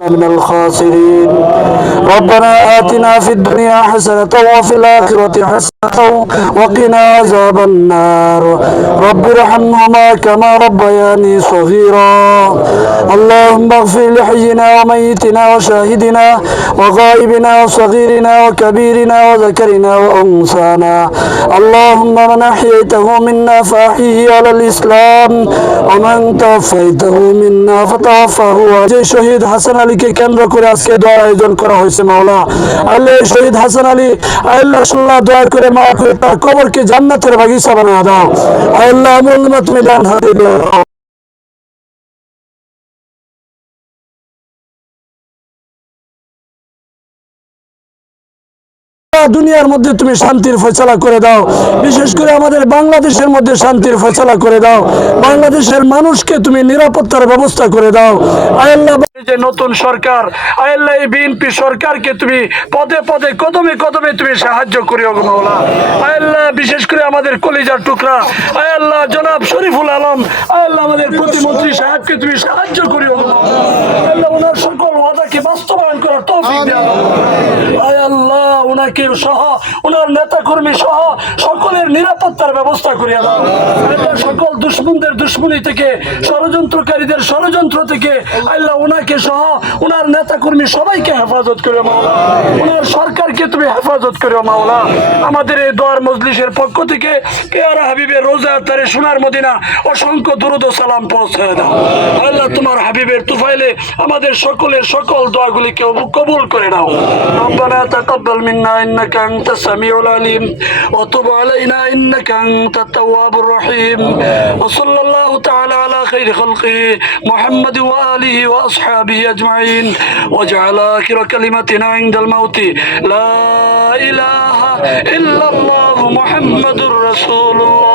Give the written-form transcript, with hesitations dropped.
من الخاسرين. ربنا آتنا في الدنيا حسنة وفي الآخرة حسنة وقنا عذاب النار. رب ارحمهما كما ربياني صغيرا. اللهم اغفر لحينا وميتنا وشاهدنا وغائبنا وصغيرنا وكبيرنا وذكرنا وأنثانا. اللهم من أحييته منا فأحيه على الإسلام ومن توفيته منا فتوفه على شهيد حسن আলীকে কেন্দ্র করে আজকে দোয়ার আয়োজন করা হয়েছে। মাওলা আল্লাহ শহীদ হাসান আলী আল্লাহ দোয়া করে মাফ করে তার কবরকে জান্নাতের বাগিচা বানিয়ে দাও। আল্লাহ আমল তুমি দান হাতে দাও। দুনিয়ার মধ্যে তুমি শান্তির ফয়সালা করে দাও। বিশেষ করে আমাদের বাংলাদেশের মধ্যে শান্তির ফয়সালা করে দাও। বাংলাদেশের মানুষকে তুমি নিরাপত্তার ব্যবস্থা করে দাও। আল্লাহ যে নতুন সরকার আল্লাহ এই বিএনপি সরকারকে তুমি পদে পদে কদমে কদমে তুমি সাহায্য করিও মাওলা। আল্লাহ বিশেষ করে আমাদের কলিজার টুকরা আল্লাহ জনাব শরীফুল আলম আল্লাহ আমাদের প্রতিমন্ত্রী সাহেবকে তুমি সাহায্য করিও আল্লাহ। ওনার সকল ওয়াদাকে বাস্তবায়ন করার তৌফিক দাও আল্লাহ। ওনাকে সহ ওনার নেতা কর্মী সহ সকলের নিরাপত্তার ব্যবস্থা করিয়া দাও। সকল দুশ্মনদের দুশ্মনী থেকে ষড়যন্ত্রকারীদের ষড়যন্ত্র থেকে আল্লাহ ওনাকে সহ ওনার নেতা কর্মী সবাইকে হেফাজত করে মাওলা। ওনার সরকারকে তুমি হেফাজত করে মাওলা। আমাদের এই দোয়ার মজলিসের পক্ষ থেকে পেয়ারা হাবিবের রোজা আত্মারে সোনার মদিনা অসংখ্য দুরুদ ও সালাম পৌঁছায় দাও আল্লাহ। তোমার হাবিবের তুফাইলে আমাদের সকলের সকল দোয়াগুলিকে কবুল করে নাও। রব্বানা তাকাব্বাল মিন্না ইন্নাকা আনতাস সামিউল আলিম ওয়া তুব আলাইনা ইন্নাকা আনতাত তাওয়াবুর রহিম। ওয়া সাল্লাল্লাহু তাআলা আলা খাইরি খালকিহি মুহাম্মাদ ওয়া আলিহি ওয়া আসহাবিহি আজমাইন ওয়া জাআলা আখিরা কালিমাতিনা ইনদাল মাউতি লা ইলাহা ইল্লাল্লাহু মুহাম্মাদুর রাসূলুল্লাহ।